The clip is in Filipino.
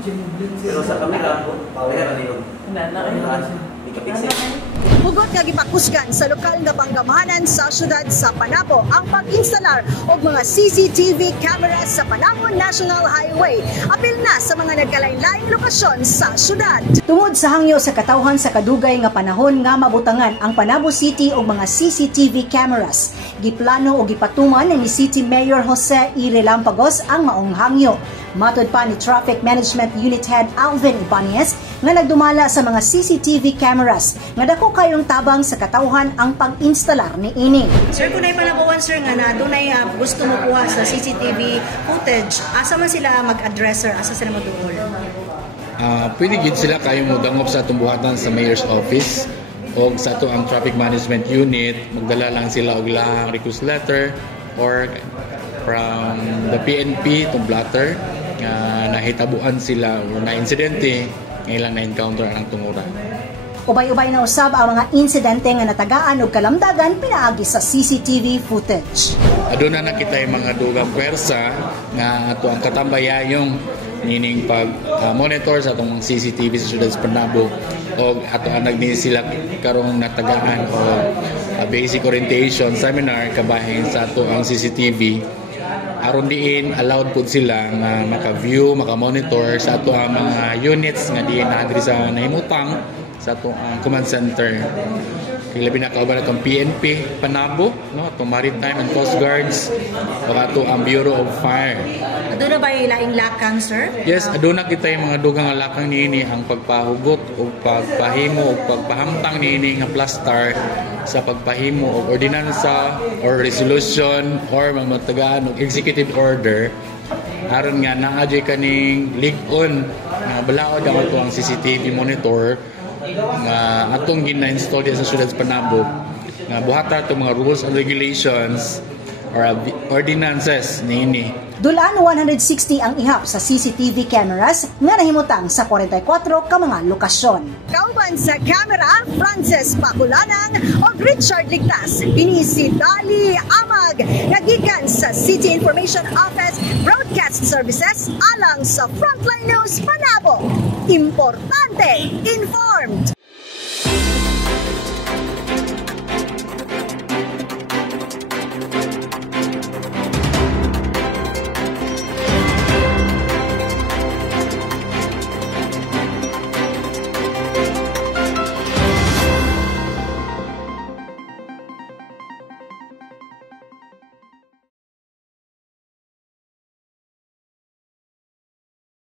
Pero sa kamera, pareha na yun. Hugot nga gipakusgan sa lokal nga panggamahanan sa syudad sa Panabo ang pag-instalar og mga CCTV cameras sa Panabo National Highway. Apil na sa mga nagkalain-laing lokasyon sa syudad. Tungod sa hangyo sa katawhan sa kadugay nga panahon nga mabutangan ang Panabo City og mga CCTV cameras, giplano o gipatuman ni City Mayor Jose E. Relampagos ang maong hangyo. Matod pa ni Traffic Management Unit Head Alvin Ibanez nga nagdumala sa mga CCTV cameras nga dako kayong tabang sa katawhan ang pag-instalar ni ini. Sir, kung na'y panabuan sir nga na dunay gusto mo kuha sa CCTV footage, asa man sila mag-address sir, asa sila mag-duol? Pwede gid sila kayong modangop sa tumbuhatan sa Mayor's Office o sa ato ang Traffic Management Unit, magdala lang sila og lahang request letter or from the PNP to blatter nga nahitabuan sila o na insidente ngailang na-encounter ang tunguran. Ubay-ubay na usab ang mga insidente nga natagaan og kalamdagan pinaagi sa CCTV footage. Aduna na kita yung mga dugang pwersa nga ato ang katambayayong nining pag-monitor sa atong CCTV sa syudad sa Panabo o ato ang nagni sila karong natagaan o basic orientation seminar kabahin sa ato ang CCTV. Aron diin allowed po sila nga maka-view, maka-monitor sa ato ang mga units nga diin na sa nahimutang sa ato ang command center. Kaya labi na kauban itong PNP Panabo, no? Itong Maritime and Coast Guards o ato ang Bureau of Fire. Aduna ba ilaing lakang sir? Yes, aduna kita yung mga dugang lakang niini ang pagpahugot o pagpahimo o pagpahamtang niini nga plastar sa pagpahimo o ordinansa or resolution or mamatagaan o executive order aron nga naadyo kaning lig-on nga balaod ang ang CCTV monitor nga atong gina-install sa syudad sa Panabo nga buhata itong mga rules and regulations or ordinances niini. Dulaan 160 ang ihap sa CCTV cameras nga nahimutang sa 44 ka mga lokasyon. Kauban sa camera, Frances Paculanang o Richard Ligtas. Kini si Dali Amag, nagikan sa City Information Office Broadcast Services alang sa Frontline News Panabo. Importante, informed.